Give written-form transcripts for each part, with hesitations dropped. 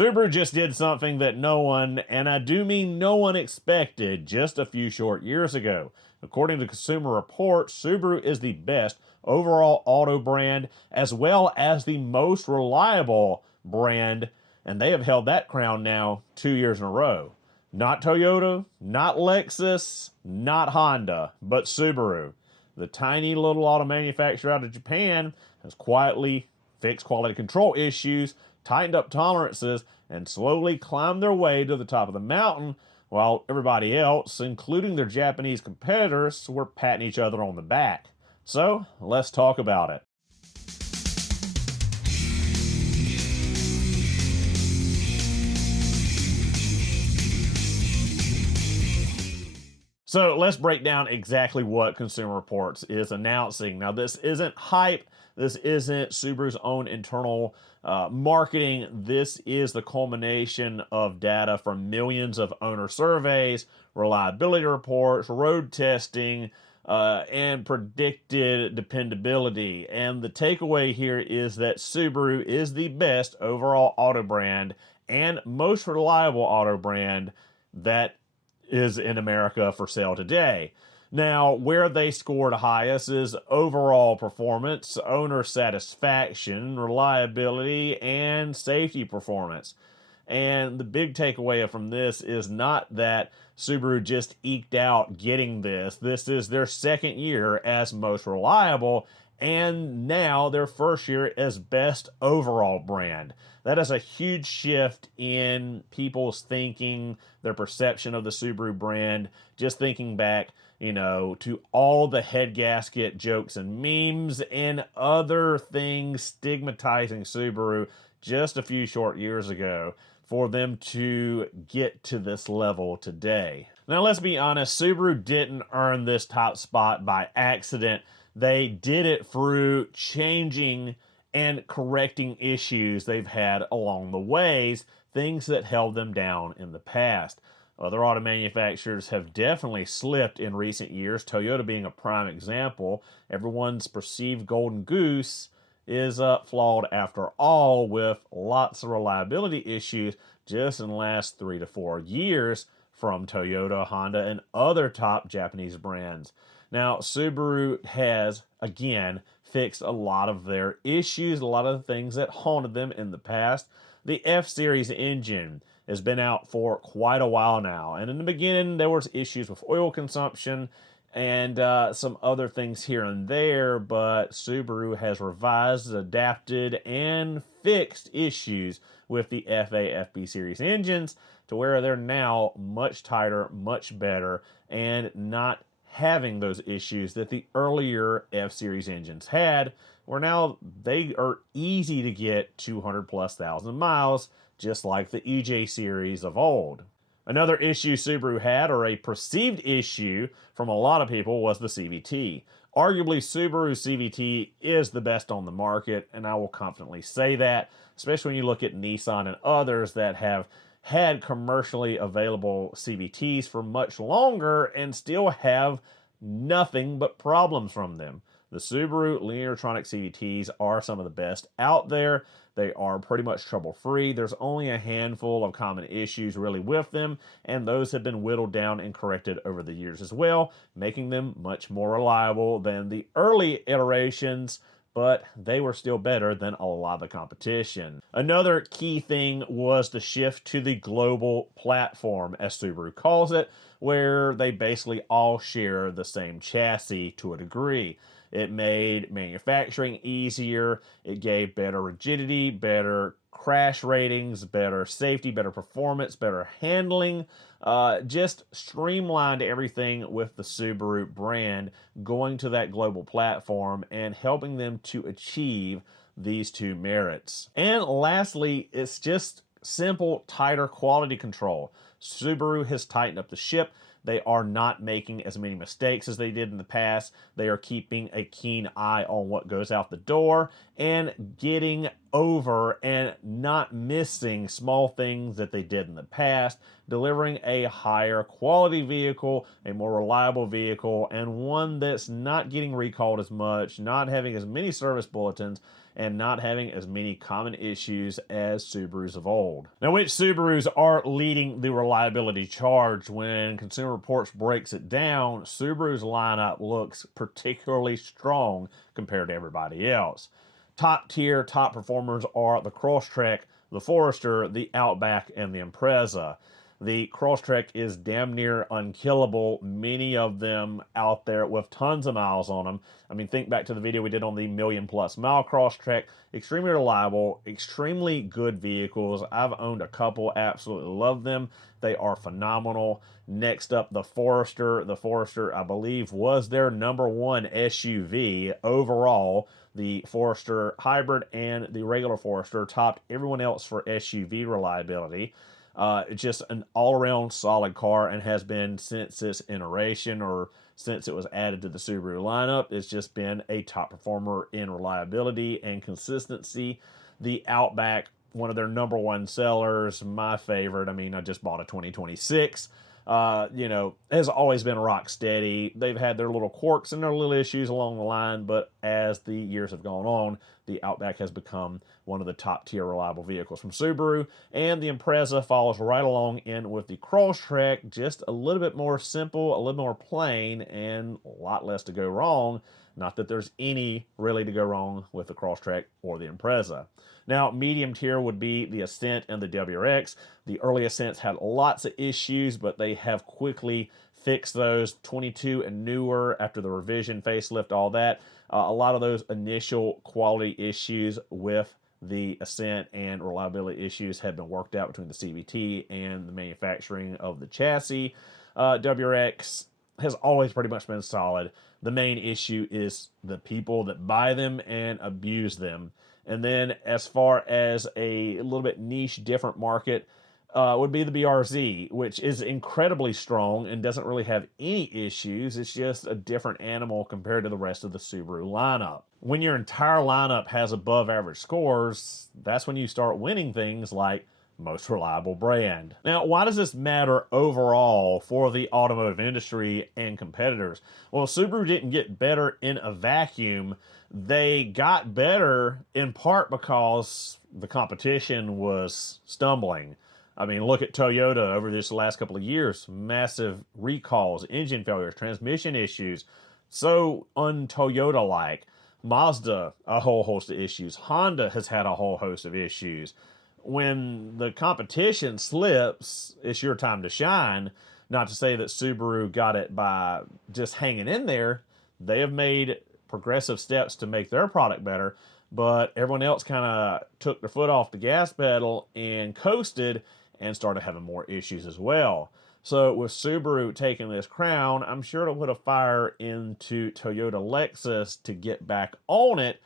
Subaru just did something that no one, and I do mean no one, expected just a few short years ago. According to Consumer Reports, Subaru is the best overall auto brand as well as the most reliable brand, and they have held that crown now 2 years in a row. Not Toyota, not Lexus, not Honda, but Subaru. The tiny little auto manufacturer out of Japan has quietly fixed quality control issues, tightened up tolerances, and slowly climbed their way to the top of the mountain, while everybody else, including their Japanese competitors, were patting each other on the back. So, let's talk about it. So let's break down exactly what Consumer Reports is announcing. Now, this isn't hype. This isn't Subaru's own internal marketing. This is the culmination of data from millions of owner surveys, reliability reports, road testing, and predicted dependability. And the takeaway here is that Subaru is the best overall auto brand and most reliable auto brand that is in America for sale today. Now, where they scored highest is overall performance, owner satisfaction, reliability, and safety performance. And the big takeaway from this is not that Subaru just eked out getting this. This is their second year as most reliable, and now their first year as best overall brand. That is a huge shift in people's thinking, their perception of the Subaru brand. Just thinking back, to all the head gasket jokes and memes and other things stigmatizing Subaru just a few short years ago, for them to get to this level today. Now, let's be honest, Subaru didn't earn this top spot by accident. They did it through changing and correcting issues they've had along the ways, things that held them down in the past. Other auto manufacturers have definitely slipped in recent years, Toyota being a prime example. Everyone's perceived golden goose is flawed after all, with lots of reliability issues just in the last 3 to 4 years from Toyota, Honda, and other top Japanese brands. Now, Subaru has, again, fixed a lot of their issues, a lot of the things that haunted them in the past. The F-Series engine has been out for quite a while now, and in the beginning there was issues with oil consumption and some other things here and there, but Subaru has revised, adapted, and fixed issues with the FA/FB series engines to where they're now much tighter, much better, and not having those issues that the earlier F-Series engines had, where now they are easy to get 200 plus thousand miles, just like the EJ series of old. Another issue Subaru had, or a perceived issue from a lot of people, was the CVT. Arguably, Subaru CVT is the best on the market, and I will confidently say that, especially when you look at Nissan and others that have had commercially available CVTs for much longer and still have nothing but problems from them. The Subaru Lineartronic CVTs are some of the best out there. They are pretty much trouble-free. There's only a handful of common issues really with them, and those have been whittled down and corrected over the years as well, making them much more reliable than the early iterations, but they were still better than a lot of the competition. Another key thing was the shift to the global platform, as Subaru calls it, where they basically all share the same chassis to a degree. It made manufacturing easier, it gave better rigidity, better crash ratings, better safety, better performance, better handling, just streamlined everything with the Subaru brand going to that global platform and helping them to achieve these two merits. And lastly, it's just simple, tighter quality control. Subaru has tightened up the ship. They are not making as many mistakes as they did in the past. They are keeping a keen eye on what goes out the door and getting over and not missing small things that they did in the past, delivering a higher quality vehicle, a more reliable vehicle, and one that's not getting recalled as much, not having as many service bulletins, and not having as many common issues as Subarus of old. Now, which Subarus are leading the reliability charge? When Consumer Reports breaks it down, Subaru's lineup looks particularly strong compared to everybody else. Top tier, top performers are the Crosstrek, the Forester, the Outback, and the Impreza. The Crosstrek is damn near unkillable. Many of them out there with tons of miles on them. I mean, think back to the video we did on the million-plus mile Crosstrek. Extremely reliable, extremely good vehicles. I've owned a couple, absolutely love them. They are phenomenal. Next up, the Forester. The Forester, I believe, was their #1 SUV overall. The Forester Hybrid and the regular Forester topped everyone else for SUV reliability. Just an all-around solid car, and has been since its iteration, or since it was added to the Subaru lineup. It's just been a top performer in reliability and consistency. The Outback, one of their #1 sellers, my favorite. I mean, I just bought a 2026. Has always been rock steady. They've had their little quirks and their little issues along the line, but as the years have gone on, the Outback has become one of the top tier reliable vehicles from Subaru, and the Impreza follows right along in with the Crosstrek, just a little bit more simple, a little more plain, and a lot less to go wrong. Not that there's any really to go wrong with the Crosstrek or the Impreza. Now, medium tier would be the Ascent and the WRX. The early Ascents had lots of issues, but they have quickly fixed those. 22 and newer, after the revision, facelift, all that. A lot of those initial quality issues with the Ascent and reliability issues have been worked out between the CVT and the manufacturing of the chassis. WRX has always pretty much been solid. The main issue is the people that buy them and abuse them. And then as far as a little bit niche, different market, would be the BRZ, which is incredibly strong and doesn't really have any issues. It's just a different animal compared to the rest of the Subaru lineup. When your entire lineup has above average scores, that's when you start winning things like most reliable brand. Now, why does this matter overall for the automotive industry and competitors? Well, Subaru didn't get better in a vacuum. They got better in part because the competition was stumbling. I mean, look at Toyota over this last couple of years. Massive recalls, engine failures, transmission issues. So un-Toyota-like. Mazda, a whole host of issues. Honda has had a whole host of issues. When the competition slips, it's your time to shine. Not to say that Subaru got it by just hanging in there. They have made progressive steps to make their product better, but everyone else kind of took their foot off the gas pedal and coasted and started having more issues as well. So with Subaru taking this crown, I'm sure it'll put a fire into Toyota Lexus to get back on it.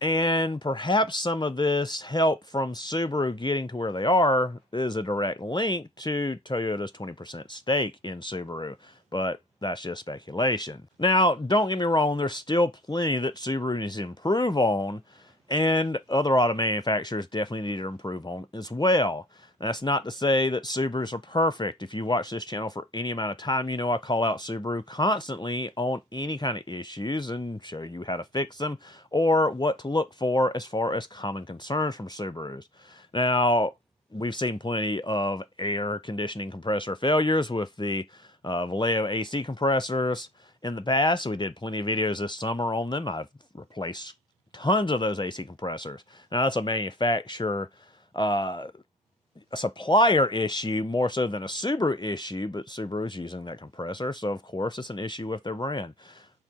And perhaps some of this help from Subaru getting to where they are is a direct link to Toyota's 20% stake in Subaru. But that's just speculation. Now, don't get me wrong, there's still plenty that Subaru needs to improve on, and other auto manufacturers definitely need to improve on as well. That's not to say that Subarus are perfect. If you watch this channel for any amount of time, you know I call out Subaru constantly on any kind of issues and show you how to fix them or what to look for as far as common concerns from Subarus. Now, we've seen plenty of air conditioning compressor failures with the Vallejo AC compressors in the past. We did plenty of videos this summer on them. I've replaced tons of those AC compressors. Now, that's a manufacturer a supplier issue more so than a Subaru issue, but Subaru is using that compressor, so of course it's an issue with their brand.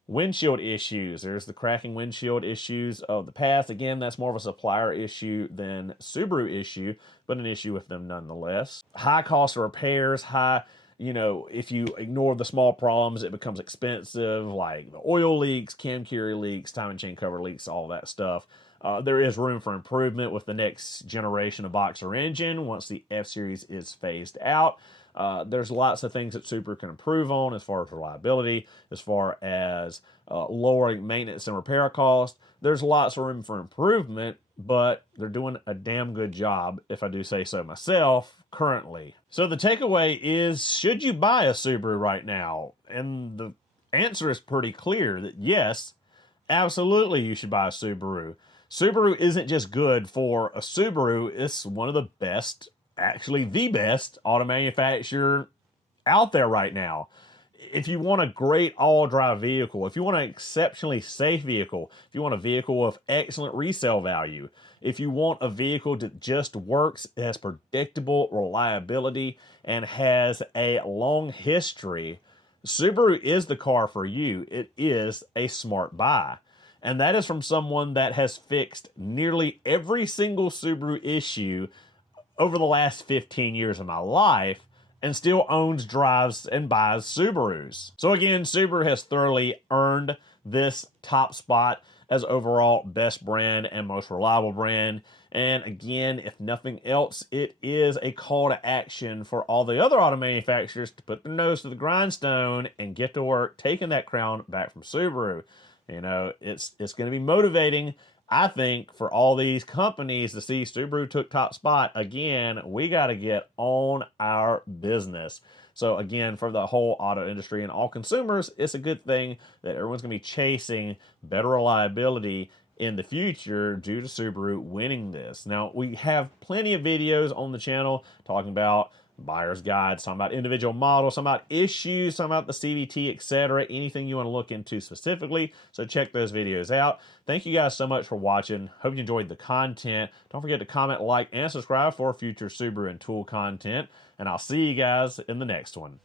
Windshield issues. There's the cracking windshield issues of the past. Again, that's more of a supplier issue than Subaru issue, but an issue with them nonetheless. High cost of repairs, if you ignore the small problems, it becomes expensive, like the oil leaks, cam carrier leaks, timing chain cover leaks, all that stuff. There is room for improvement with the next generation of Boxer engine once the F-Series is phased out. There's lots of things that Subaru can improve on as far as reliability, as far as lowering maintenance and repair costs. There's lots of room for improvement, but they're doing a damn good job, if I do say so myself, currently. So the takeaway is, should you buy a Subaru right now? And the answer is pretty clear that yes, absolutely you should buy a Subaru. Subaru isn't just good for a Subaru, it's one of the best, actually the best auto manufacturer out there right now. If you want a great all-drive vehicle, if you want an exceptionally safe vehicle, if you want a vehicle with excellent resale value, if you want a vehicle that just works, has predictable reliability, and has a long history, Subaru is the car for you. It is a smart buy. And that is from someone that has fixed nearly every single Subaru issue over the last 15 years of my life and still owns, drives, and buys Subarus. So again, Subaru has thoroughly earned this top spot as overall best brand and most reliable brand. And again, if nothing else, it is a call to action for all the other auto manufacturers to put their nose to the grindstone and get to work taking that crown back from Subaru. You know, it's going to be motivating, I think, for all these companies to see Subaru took top spot. Again, we got to get on our business. So again, for the whole auto industry and all consumers, it's a good thing that everyone's going to be chasing better reliability in the future due to Subaru winning this. Now, we have plenty of videos on the channel talking about buyer's guides, talking about individual models, talking about issues, talking about the CVT, etc. Anything you want to look into specifically. So check those videos out. Thank you guys so much for watching. Hope you enjoyed the content. Don't forget to comment, like, and subscribe for future Subaru and tool content. And I'll see you guys in the next one.